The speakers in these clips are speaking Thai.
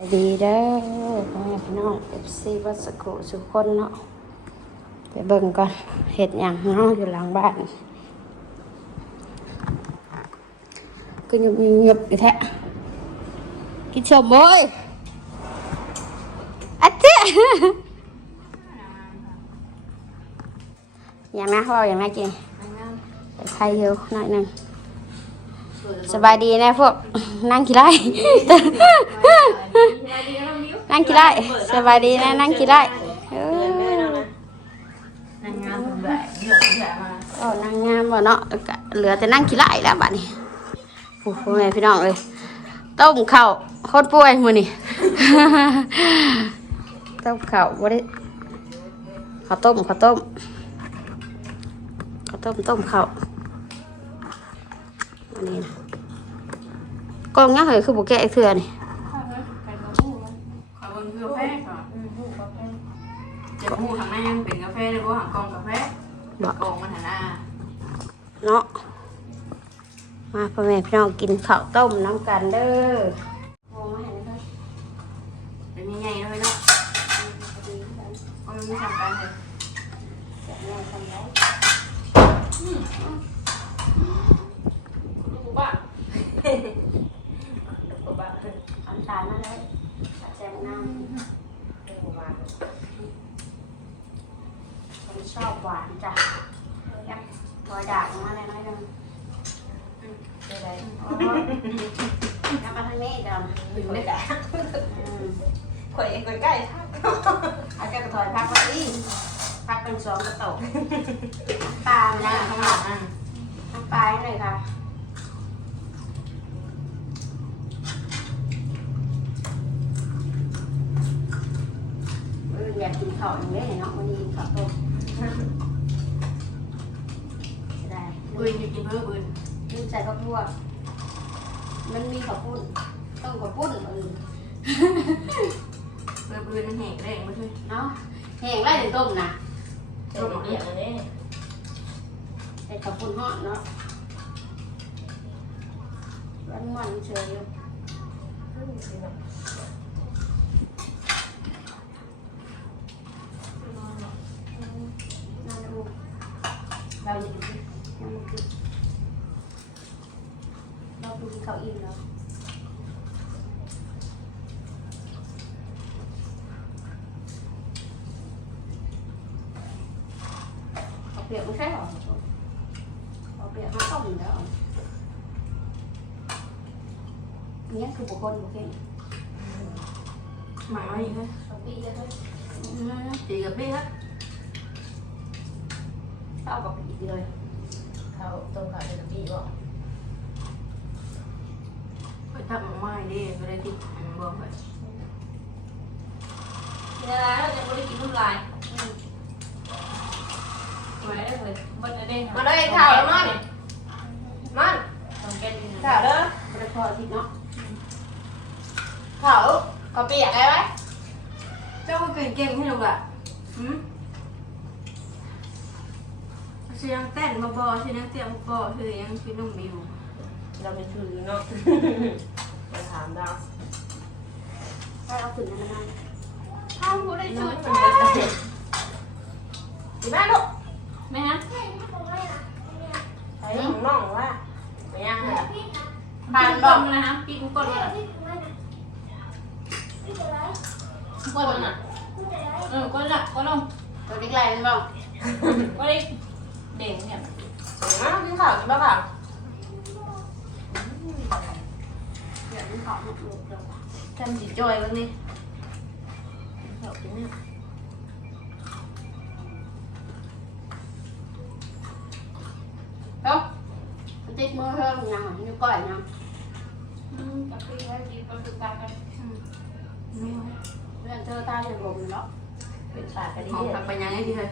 สวัสดีเด้อพ่อแม่พี่น้องเอฟซีวัดสกุสุขคนเนาะไปเบิ่งก่อนเห็ดอย่างเนาะอยู่หลังบ้านก็เงียบเงียบๆอยู่แท้กินชมเว้ยอะเจ๊อย่างนะว่าอย่างนะกินไปไทยอยู่หน่อยหนึ่งสบายดีนะพวกนั่งกี่ไร่ นั่งกี่ไร่สบายดีนะนั่งกี่ไร่เออนางงามผมแบบเยอะแยะมาก็นั่งงามบ่เนาะแล้วก็เหลือแต่นั่งกี่ไร่แล้วบัดนี้โอ้โหแม่พี่น้องเลยต้มข้าวโคตรป่วยมื้อนี้ต้มข้าวบ่ได้ข้าวต้มข้าวต้มข้าวต้มต้มข้าวอันนี้นะกล้องยังเหยคือบ่แกะอีกเทื่อนี่ ขอบคุณกาแฟค่ะ จะพูดทางนั้นเป็นกาแฟเลยเพราะหางกองกาแฟบ่กองมันหันหน้าเนาะมาพ่อแม่พี่น้องกินข้าวต้มน้ำกันเด้อโอ้มาให้นะคะเป็นยังไงนะพี่น้องก็ไม่ทำกันเลยอันตาลมาเลยแจมน้ำคน ชอบหวานจ้ะยับตัวด่างมาเลยน้อยหนึงอะไรโอ้ยยับมาทางนี้จ้ะถึงได้กะอืมข่อยเองใกล้ทักอาจจะกระถอยพักไว้อีกพักเป็นสองกระโตกปลาหน้านะข้างคะหลังอะน้ำปลาให้หน่อยค่ะเอออยากกินข้าวอย่างนี้เนาะวันนี้กินข้าวต้มจะ ได้ปืนอยู่กินเพื่อปืนลืมใส่ข้าวคั่วมันมีข้าวปุ้น ต้มข้าวปุ้นเออเพื่อปืนมันแหกแรงมาด้วยเนาะแห้งไล่ถึงต้มนะต้มเปียกเลยใส่ข้าวปุ้นห่อนเนาะร้อนมันเฉยอยู่น่าดูเราอยู่ที่ยังไม่กินเรา ดูที่เขาอิ่มแล้วเอาเปรียกไม่ใช่หรอเอาเปรียกมาต้มอยู่แล้วอันนี้คือบุคคลบุคคลหมายว่าอย่างไรสองปีจะด้วยตีกับพี่ครับเท่ากับปีเลยเขาตรงเขาจะมีบอก ไปทับไม้ดิก็ได้ติดบอกไปเวลาเราจะไม่ได้กินน้ำลายมาได้เลยมันจะได้มาได้ข่าวแล้วมั้งมันต้องเป็นข่าวเด้อไม่ได้พออาทิตย์เนาะข่าวก็เปียกไงไหมเจ้าก็เก่งเก่งให้ลูกอะหืมเสียงเต้นมาบอเสียงเตี้ยมาบอคือยังคือนุ่มอยู่ เราเป็นชื่อเนาะมาถามเราถ้าเอาขึ้นนานข้าวกูได้น้ชุองดเป็นเด็กดีแม่ลูกไหมฮะไอ้ของน้องว่าไม่ยังเลยผ่านบอกนะฮะพี่กูกดเลยกดมันอะเออกดละกดลงๆตัวเล็กไรเป็นบ้างกดเลยเด่งเนี่ยมากินข้าวกินบ้างค่ะ เดี๋ยวมันขอหมดลูกเดี๋ยวทำจีจอยวันนี้ข้าวกินเนี่ยเอ้ามันติดมือเพิ่มยังนิ้วก้อยยังกับพี่ไว้ดีประสบการณ์กันไม่ไหวเรื่องเธอตาจะลมแล้วเป็นปากกันดีหอมผักไปยังไงดีเลย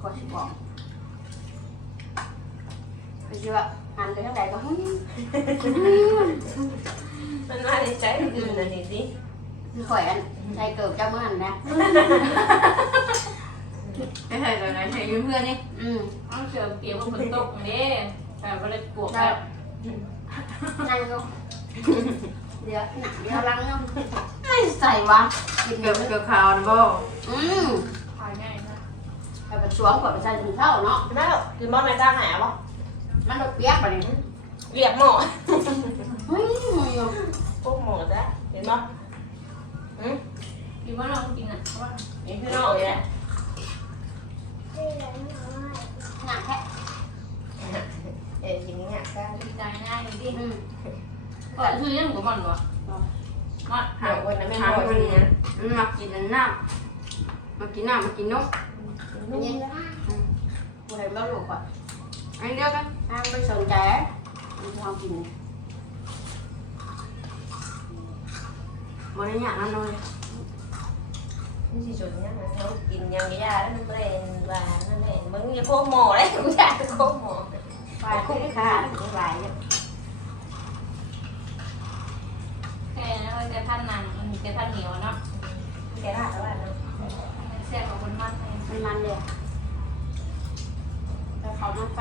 ก็สิบอก ไปเยอะหันไปทางไหนก็ฮึ่มมันมาในใจอื่นนะนี่สิคือข่อยอันใจเกิดเจ้าเมื่อหันนะไม่ใช่แบบไหนใช่ยืมเพื่อนนี่อืมเอาเสือเปียกบนฝนตกนี่แต่ก็เลยปวกได้แล้วนั่งลงเดี๋ยวหนักเดี๋ยวลังลงส่วะกินเกืเกืออบบเกือบขาวนะบ่อืมขายง่ายนะแต่เป็นสวมกว่าไปใส่ถุงเท้าเนาะแม่คือบ่แม่จ้างหาบ่ มันรถเปียกไปเลยเรียกหมอเฮ้ยพวกหมอจ้ะเห็นบ่อืมคิดว่าเรากินอะเพราะว่านี่คือน้องเนี่ยหนักแค่เอ็นยิงเนี่ยก็ดีใจง่ายดิอืมก็คือเรื่องของมันวะมันหาคนนั้นไม่พอจริงนะมันมากินน้ำมากินน้ำมากินนกมันยังกูเห็นบ้าลูกอะ อันเดียวกันห้ามไปสนใจมันทำกินบริญญาณน้อยนี่สิจุดเนี่ยนะเขากินยังยาแล้วมันเป็นว่านั่นแหละมึงอย่าโคหมอเลยกูอยากจะโคหมอไปคุ้มค่าไม่ไหวเนี่ยแค่นั้นแค่ท่านนังมันแค่ท่านเหนียวเนาะแกได้แล้วว่าเนาะแซ่บกว่าคนมันเลยมันมันเลยแต่ เขามันไป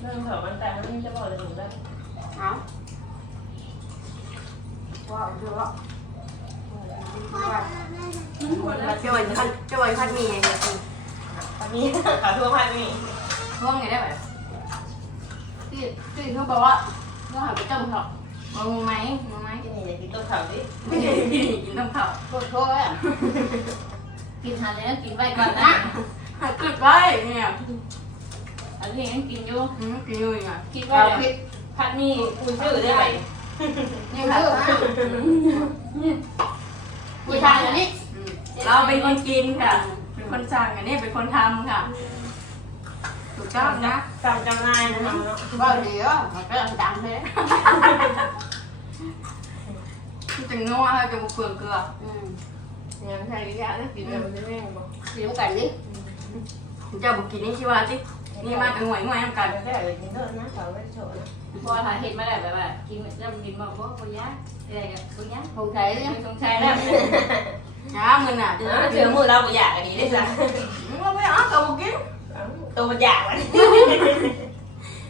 เรื่องของมันแต่มันจะบอกเลยถึงได้เอาว่าดูว่ามาช่วยพัดช่วยพัดมีไงเนี่ยตอนนี้ขาทั่วไปนี่ช่วงไงได้ไหมที่ที่เขาบอกว่าเขาหาไปต้มเขามองไหมมองไหมที่นี่อยากกินต้นเขาดิไม่ได้กินกินน้ำข้าวโทษโทษอะ กินทานแล้วกินไว้ก่อนนะหัดกึดไว้เนี่ยอันนี้ยังกินอยู่อืมกินอยู่ไงคิดว่าเราคิดพัดนี่คุณชื่อได้ไหมนี่คือผู้ชายอันนี้เราเป็นคนกินค่ะ เป็นคนสั่งอันนี้เป็นคนทำค่ะ ถูกต้องนะ จำจำนายนะเนาะ bao nhiêu mà cái là đặng thế จะงัวจะบุกเปลือกเกลือ ừ. ยั งใช่ก็ยากนะกินแบบไม่แม่งบอก thì cũng cần đi เจ้าบุกกินนี่ชิวาจินี่มาเป็นหวยหวยน้ำกันแต่แค่กินเท่านั้นเขาไม่โชว์นะพอถ่ายเห็นมาได้แบบว่ากินแล้วกินบอกว่าปุยะอะไรกันปุยะ không thể ไม่ nhá สงสัยแล้วจ้ามือน่ะจะเจอมือเราก็อยากอันนี้ได้จ้ะเราไม่เอาตัวบุกกินตัวมันอยากมัน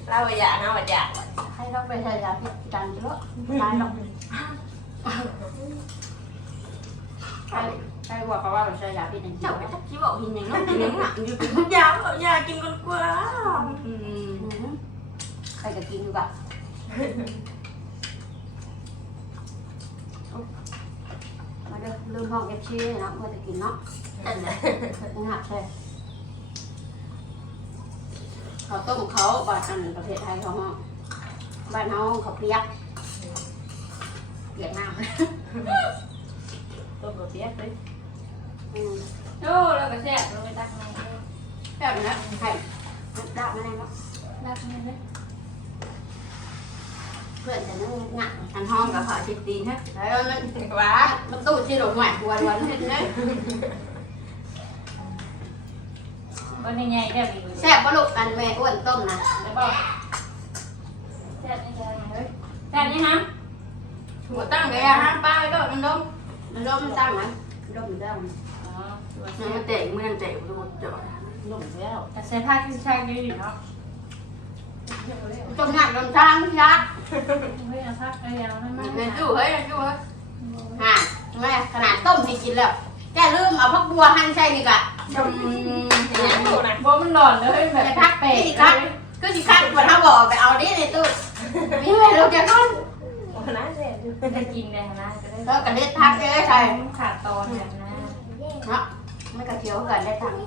เราอยากนะมันอยาก hay nó bây giờ là cái đằng chứ hai nó hay hay qua qua là sao là cái đằng เจ้าไม่ทักชิบอก หินอย่างนั้นกินอย่างนั้นอยู่กินยาอยากกินกันกว่าอืม hay là kim vậy mà được lương không em chia nó cũng có thể kim nó นั่นแหละมันหักเลยเขาต้มเขาบาดอันประเทศไทยเขาห้องบ้านเขาเขาเปียกเปียกน้ำตัวเปียกเลยอืม โอ้แล้วก็แซ่บเราไปตักมาแบบนี้ไข่ดาบมาแน่เนาะตักมาเลยเพื่อนจะนั่งหนักอันห้องกับผ่าชิดตีนะแล้วมันว้ามันตู้ที่ดอกไม้วันวันเห็นไหมก็ใหญ่ๆแบบนี้แซ่บปะลูกอันแม่อ้วนต้มนะแล้วก็แซ่บนี่เลยเฮ้ยแซ่บนี่ฮะหัวตั้งเลยอะฮะป้าก็มันดมมันร่มมันตั้งไหมร่มมันตั้ง อ๋อตัวมันแซ่มาบเตะมือมันเตะมันจะหมดจ่อหนุ่มแล้วแต่ใส่ผ้าที่ใช่ดีเนาะต้มหนักต้มช้างยักษ์เฮ้ยเอาซักไปยาวนั่นมากเล่นจู่เฮ้ยเล่นจู่เฮ้ยห่าแม่ขนาดต้มให้กินแล้วแกลืมเอาพักบัวหั่นใช่นี่กะจมเป็นยังไงนะบ่มันหลอนเลยแบบไปพักเป็ดครับก็สิคัดกว่าถ้าบอกไปเอาดิในตู้นี่แม่ลูกแกก้อนวันนั้นเนี่ยจะกินได้นะจะได้แล้วกันเล็ดพักเลยใช่ขาดตอนแบบนะ เนาะไม่กระเทียวกันได้ทางนี้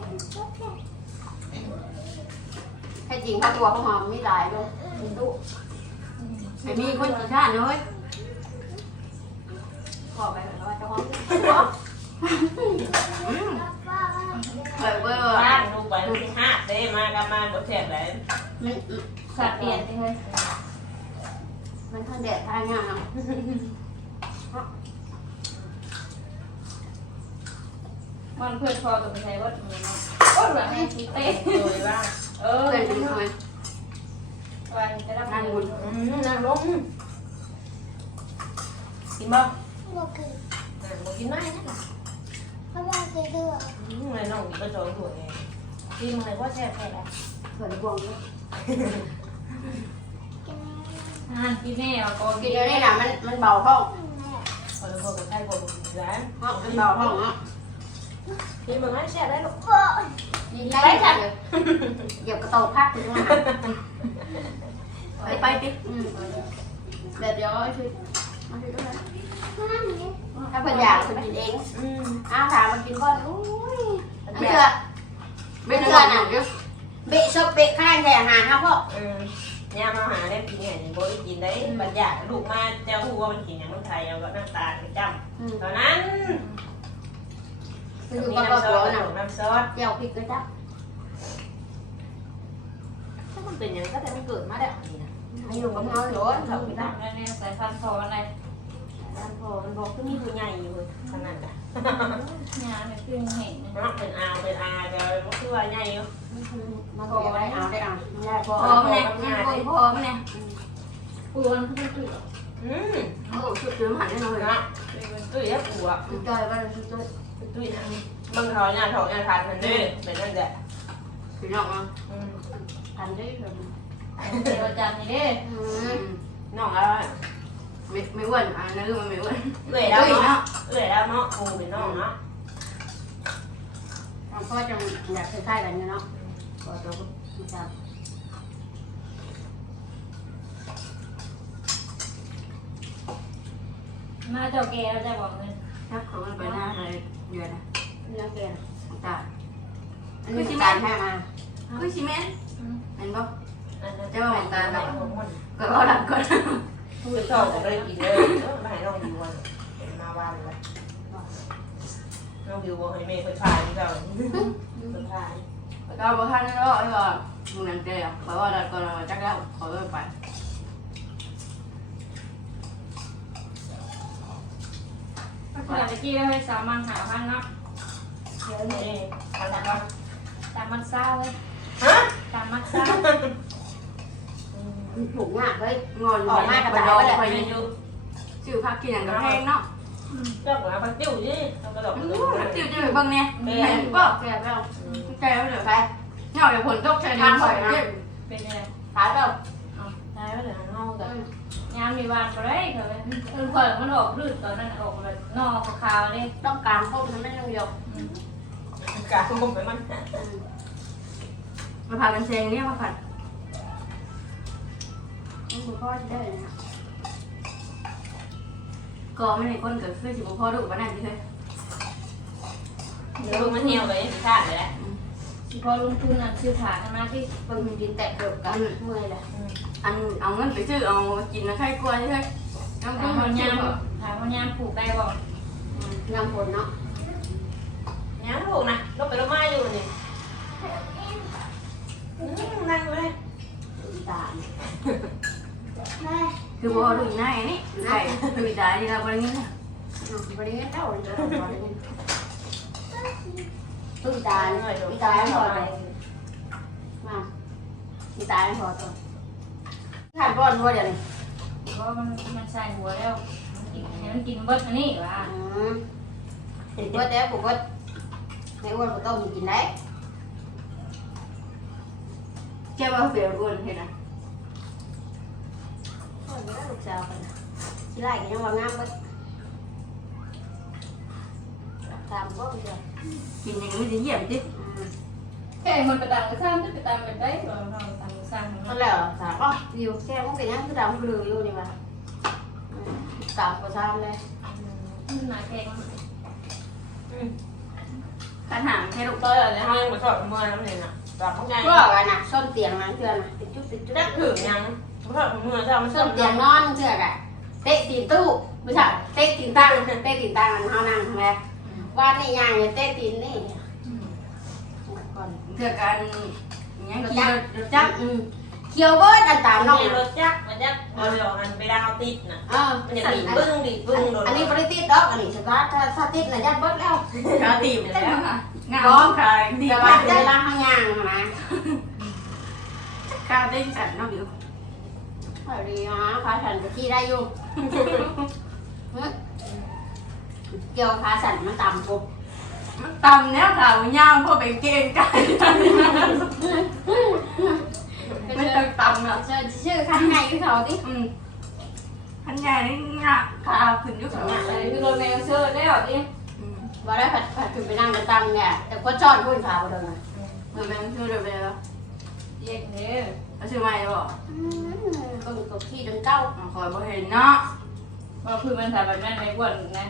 ให้จริงพักบัวเขาหอมไม่หลายเลยในตู้ไอ้มีคนกี่ชาติเลยขอไปแบบว่าจะหอมเปิดเบอร์บ้านลูกไปที่ห้าเด้มากับมาบดแทบเลยมันขาดเปลี่ยนไปเลยมันท่านแดดทานงามเนาะ มันเพื่อนพอตัวไปใช้ว่าทำไมเนาะโอ้ยแบบให้คิดเต้โดยว่าเออเพื่อนเป็เป็นนคคนนวันจะรับงบุบุญญอืมนั่งลงกินบ่บอกคือบ่กินไม่นะเพราะว่าคือเดือดอืมเลยน้องก็โจงถั่วไงกินเลยว่าแซ่แท้แล้วเผื่อบวงด้วยกินอาหารกินแม่เอาก็กินเดี๋ยวนี้นะมันมันเบาท้องพอเราพอกับใครพอกับร้านท้องมันเบาท้องเนาะ พี่มึงให้แช่ได้ลูกนี่ได้จ้ะเหยียบกระโตกพักถึงมาไปไปติเดี๋ยวเดี๋ยวเอาช่วยเอาช่วยด้วยนะน้ำนี้ถ้าเพิ่นอยากเพิ่นกินเองอ้าวถามมากินก่อนอุ้ยอันเชื่เนี้ยอไม่ได้บอกเดี๋ยวเบะซบเบะข้างใส่อาหารครับพ่อเออเนี่ยมาหาได้กินเนี่ยนี่บ่ได้กินได้บัดอยากลูกมาเจ้าหัวมันกินอย่างเมืองไทยเอาก็น้ำตาลไปจ้ำตอนนั้น คืออยู่กับครอบครัวน่ะน้ำซอสเจียวพริกก็จับถ้ามันเป็นอย่างนั้นก็แต่มันเกิดมาได้นี่นะให้อยู่กับเงาโหลนทำกินได้แน่ใส่ฟันทออะไรร้านพอมันบอกก็มีผู้ใหญ่อยู่ขนาดน่ะงานเนี่ยคือเห็นนะเนาะเป็นอาเป็นอาจะมันคือว่าใหญ่อยู่มาโทรได้เอาได้เอาได้พอพอมเนี่ยพอมเนี่ยปูมันคือคืออืมโอ้ชุดเดิมหันได้เลยเนาะตุ้ยแอบปัวคือจอยว่าคือจอย ตุ้ยมึงถอยงานถอยงานทันมันนี่เป็นนั่นแหละพี่น้องอะอืมทันได้เลยเดี๋ยวจันนี่เด้อือืมมน้องอะไรไม่ไม่อ้วนอันนั้นคือมันไม่อ้วนเอื่อยแล้วเนาะเอื่อยแล้วเนาะกูเป็นน้องเนาะพ่อจะอยากคล้ายๆกันเนาะก็ตัวจับมาเจ้าแกเราจะบอกเงินถ้าเขาไปหน้าอะไร เดือนนะเนื้อแกงตาอันนี้จานให้มาเฮ้ยชิแม่เห็นปะอันนั้นเจ้าแม่ตาไหนแบบของมันก็เอาหลังก่อนผู้ชอบผมเลยกินเลยมาให้น้องดิววันมาบ้านเลยน้องดิวบอกให้เมย์คนพายที่เราคนพายแล้วก็บอกท่านแล้วไอ้บอกมึงนั่นเกลียวขอว่าดัดก่อนมาจักแล้วขอเลิกไป เมื่อกี้เราให้สามันหาพันเนาะเดี๋ยวนี่ทำกันสามันเศร้าเลยฮะสามันเศร้าผูกงาเฮ้ยงอนอยู่มากกับดอกไปอยู่ชื่อพักกินอย่างกับแพงเนาะเจ้าของพักติ้วนี่ต้องกระโดดจิ้วจิ้วบางเนี่ยเห็นก็แกงเราใจแล้วเดี๋ยวไปเงาเดี๋ยวผลตกใช้น้ำหอยนะเป็นยังไงขายเราได้แล้วเดี๋ยวน้องแต่งานมีวานก็ได้เขาเลยเออเปิดมันออกรืดตอนนั้นออกเลย นอกขาวเลยต้องการพบมันไม่ต้องยกกาคุมไปมันมาผ่ากันเชงเนี่ยมาผัดคุณพ่อจะได้นะก็ไม่ได้คนเกิดขึ้นสิบพ่อดุบ้านนั่นที่เคยเดี๋ยวมันเหี่ยวเลยชาติเลยแหละพอลงทุนอะซื้อฐานมาที่เพิ่งดินแตกเกือบกันเมื่อยเลยอันเอาเงินไปซื้อเอากินนะใครกลัวใช่ไหมน้ำถาพึ่มงวัมันนยายามม ถามวันยามผูกไปบอกงามผลเนาะเนี่ยลูกนะลงไปลงมาอยู่นี่นั่งเลยตาแม่คือพ่อดุง่ายนี่ใช่ดุตายที่เราบริเงี้ยบริเวณเท่าเดิมบริเวณตุ้มตาตุ้มตาพอเลยมาตุ้มตาพอตัวขาดบอลด้วยเดี๋ยวนี้เพราะมันมันใส่หัวแล้ว มันกินมันกินเบิดอันนี้ว่ะอืมเบิดแล้วผมก็ในอ้วนผมต้องกินได้เจ้าว่าเสียอ้วนเห็นไหมโอ้ยลูกสาวกันที่ไรก็ยังว่างามเบิดตามบ่เดียวกินอย่างนี้จะเยี่ยมจิแค่มันไปตามกระซ้ำจะไปตามไปได้เราเราตามกระซ้ำนั่นแหละถามว่าวิวแค่มันเป็นยังคือดำคืออยู่นี่ว่า ตามก็ซ้ำเลยมันหนาแข็งขันหางแค่ลูกเตยอะไรให้มาสอดมือน้ำเลยนะสอดพวกไงก็ว่าน่ะส้นเตียงนั่นเถื่อน่ะเป็นจุดเป็นจุดจักถึงยังมาสอดมือใช่ไหมส้นเตียงนอนเถื่อกะเตะตีนตู้ไม่ใช่เตะตีนตั้งเตะตีนตั้งมันเฮานั่งทำไมว่านี่ยังเตะตีนนี่ก่อนเถื่อกันยังรถขี่จักรรถถจักอืม เขียวเบิดอันตามน้น้อองงรถจักมันจักเอาเดี๋ยวมันไปดาวติดนะเออมันจะดีบึ้งดีบึ้งโดนอันนี้บริติดดอกอันนี้สตาร์ทถ้าติดน่ะยัดเบิดแล้วกาตีบแล้วงามขายดีแต่มาว่ากเวลาข้างย่างนะกาได้จัดน้องอยู่สวัสดีฮะขาสั่นก็ขี่ได้อยู่เกี่ยวขาสั่นมันต่ำปุ๊บมันตำเนี้ยขาวยาวพอไปเกณฑ์กันเป็น ไม่ต้องตำอะเชื่อชื่อคันไงคือเขาดิอืมขันใหญ่นี่งะขาขึ้นอยุคเนี่เนี้ยยเลยคือรถเมล์เชิญได้แบบนี้อืมว่าได้ผัดผัดถึงไปนั่งกันตังเนี่ยแต่ก็จอดพูดขาบ่โดนนะเมื่อแม่งชื่อเดี๋ยวไปแล้วเย็กเนี่ยเอาชื่อใหม่บอืมก็มีตัวขี้ดังเก้าคอยบ่เห็นเนาะว่าคือมันทำแบบนั้นในวันนะ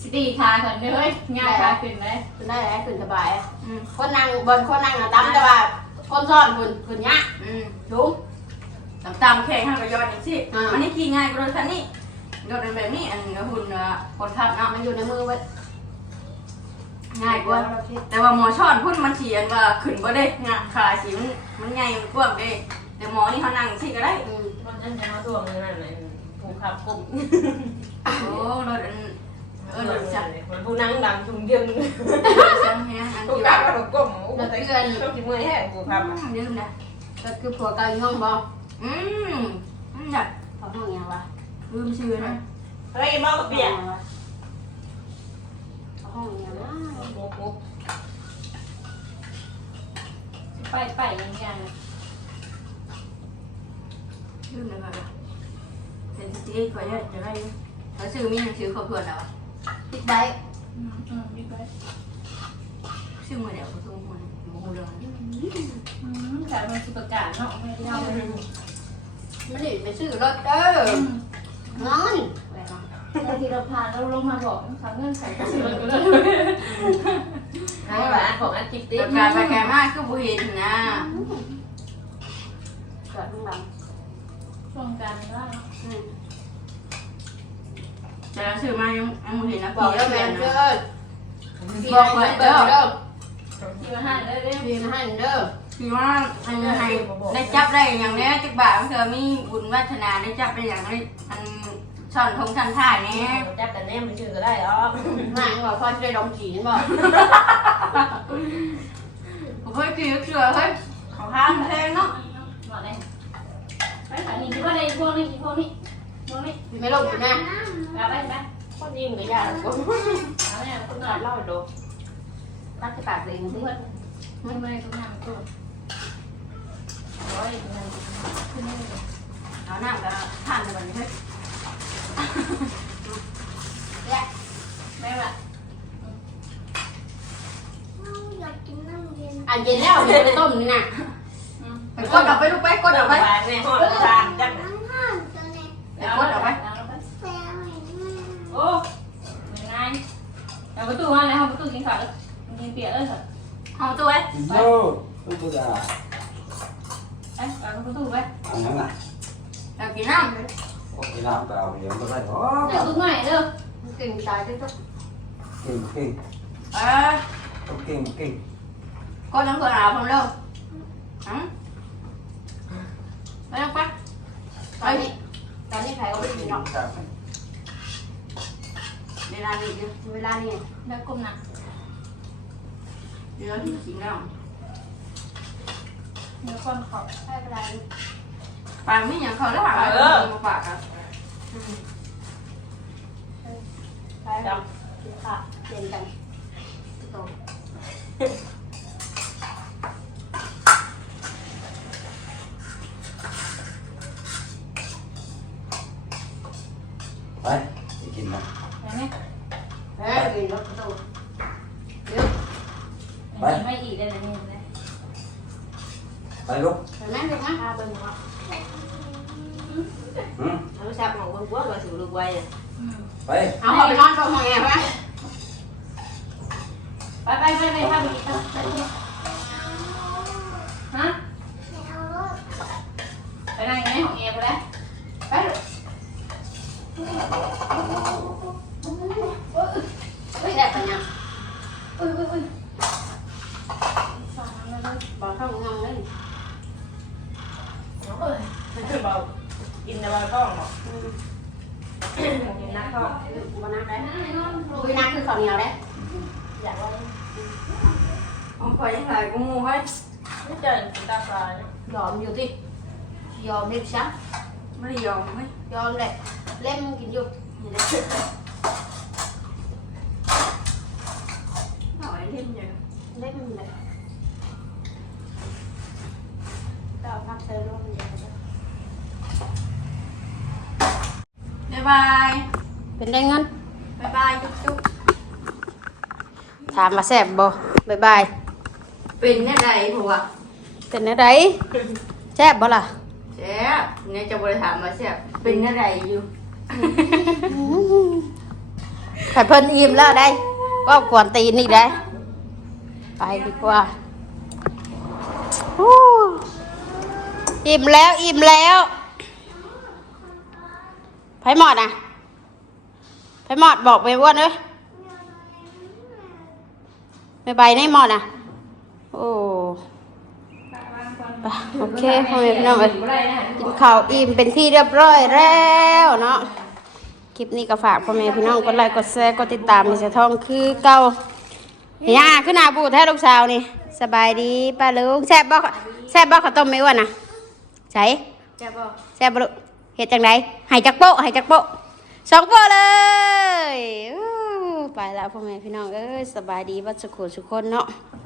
สตีคาคนเฮ้ยง่ายคาขึ้นเลยคุณได้แล้วคุณสบายอืมคนนั่งบนคนนั่งอะตั้มแต่ว่า คนซ้อนคุณคุณยะอืมลุงตำตำแข่งให้กับยอดอีกสิอ่ามันนี่ขี่ง่ายกว่ารถคันนี้รถเป็นแบบนี้อันนี้ก็หุ่นเอ่อคนขับเนาะมันอยู่ในมือไว้ง่ายกว่า แต่ว่าหมอช่อนพุ่นมันเฉียนว่าขึ้นบ่ได้งะขาสิมันมันใหญ่มันกว้างเด้แต่หมอนี่เขานั่งสิก็ได้ อืมมันจะมาท่วงนั่นน่ะผู้ขับกบโอ้รถอัน เออรถจักรมันผู้นั่งดังชุมเยิงเสียงแฮงอันผู้ที่ขัว่าบก็กบโอ้แต่เกินต้องกินมือแห้งผู้ขับ ลืมนะก็คือผัวเก่าอีงงบ่อืมอืมอยากเขาห้องยังวะลืมชื่อนะเฮ้ยบ้าเปียกเขาห้องยังนะโอ้โหไปไปอย่างเงี้ยลืมนะครับเป็นที่ที่ขอจะจะได้แล้วชื่อมีหนังสือขอเพื่อนแล้ว ติดได้อืมอืมมีไปชื่อมือเดียวก็คือมือหมูเรืองอืมแต่มันสุประกาศเนาะไม่ได้เอาเลยไม่ได้ไปซื้อรถเด้ออืมนอนอะไรเนาะแล้วที่เราพาเราลงมาบอกเขาเงื่อนไขก็คือมันก็เลยให้หวานของอันจิบติ๊รกถการไปแก่มากคือบุเห็นนะเกิดข้างหลังช่วงการว่า อืม แต่เราชื่อมายังยังบุเห็นนะบอกแล้วแม่เนเด้อะอพี่ให้เด้อเด้อที่มาให้ได้เด้พี่ให้เด้อคือว่าอันให้ได้จับได้อย่างนี้จักบาทมันเธอมีบุญวัฒนาได้จับได้อย่างนี้อันช่อนทงชันท่ายนี่จับแต่แนมไม่ชื่อก็ได้อ๋อหางว่าพ่อจะได้ลองขี่นี่บ่ผมเฮ้ยคือเสือเฮ้ยเขาห้ามแทงเนาะหมดเลยไปขายนี่ที่ว่าในพวกนี้พวกนี้พวกนี้ไม่ลงอยู่นะ เอาไปไปคนยิ้มก็ยากคนเอาเนี่ยคุณหหลาลานเล่าดูตักที่ปากเลยมึงสิเพื่อนไม่ไม่คุณนำตัวร้อยคุณนำขึ้นเลยเอาหน้าก็ท่านไปเฮ้ยแม่ละอยากกินน้ำเย็นอันเย็นแล้วเดี๋ยวไปต้มนี่นะไปกดเอาไปลูกไปกดเอาไปในห้องทานจับน้ำห้ามตัวเนี้ยแล้วกดเอาไป แซวเห็นไหม โอ้ยังไง เอาประตูมาเลยเอาประตูกินขาดเลยกินเปียกเลยสิเอาตัวไว้ Yo, tunggu dah. ไปเอาประตูไป Angan lah. เรากินน้ Oh, kenapa kau yang berat? เดี๋ยว Oh, ตุ้งใหม่ เด้อกินตายที่ตุ๊ก king, king, ำเออ oh, king, king. กดน้ำเกลือเอาเร็วลงไปตอนนี้ตอนนี้ใครก็ไม่กินหรอกเวลานี้เดี๋ยวเวลานี้แล้วกลมหนักเดี๋ยวถึงกินแล้วเดี๋ยวก่อนขอไม่เป็นไรปากไม่อย่างเขาแล้วปาอะไรมาฝากกันไปจับกินข้าวเย็นกันตุ๊ก bikin lah. เห็นไหม เฮ้ยกินรถโต ไม่อีกได้เลยนี่เลย Baik, Luk. เห็นไหมเห็นไหม พาไปหมด Hmm, เอาจับของคนกลัวมาสู่ลูกไว้ baik. เอาเขาไปนอนตรงห้องแอร์ไหม ไปไปไปไปทำอีกครับฮะ แซวรถ ไปนั่งในห้องเอไปแล้ว ไปไม่ได้ปัญญา อุ้ยอุ้ยอุ้ย บอกเข้างงเลย เบากินแต่เบาท้องหรอกกินนักท้อง วันนั้นได้คุยนักคือข้าวเหนียวได้ อยากว่า ผมคอยยังไงกูงูไว้ ไม่เจอกินตาปลาเนี่ย ยอมอยู่ที่ยอมเด็กช้ ไม่ได้ยอมไหม ยอมเลยเล่มกินอยู่ นี่ได้ หน่อยเล่นเยอะเล่มเลยเจ้าพักเซรุ่มเดียวบ๊ายบายเป็นได้เงินบ๊ายบายจุ๊บจุ๊บถามมาแซ่บบ่บายบายเป็นแน่ใดผัวเป็นอะไรแซ่บบ่ล่ะแซ่บเนี่ยจะบริถามมาแซ่บเป็นแน่ใดอยู่ไปเพิ่นอิ่มแล้วได้ก็กวนตีนอีกได้ ไปดีกว่าอ้อิ่มแล้วอิ่มแล้วไผหมอดอะไผหมอดบอกไปว่าเนอะไม่ใบในหมอดอะโอ้โอเคพ่อแม่พี่น้องกินข้าวอิ่มเป็นที่เรียบร้อยแล้วเนาะคลิปนี้ก็ฝากพ่อแม่พี่น้องกดไลค์กดแชร์กดติดตามมีเสียทองคือเก่า ย่าขึ้นหน้าบูดแท้ลูกสาวนี่สบายดีป้าลุงแซ่บบ่แซ่บบ่ข้าวต้มไม่อ้วนนะใช่แซ่บบ่แซ่บบ่ลูกเฮ็ดจังไดใหายจักโปะใหายจักโปะสองโปะเลยอู้ไปแล้วพ่อแม่พี่น้องเอ้ยสบายดีวัดสุขุสุขคนเนาะส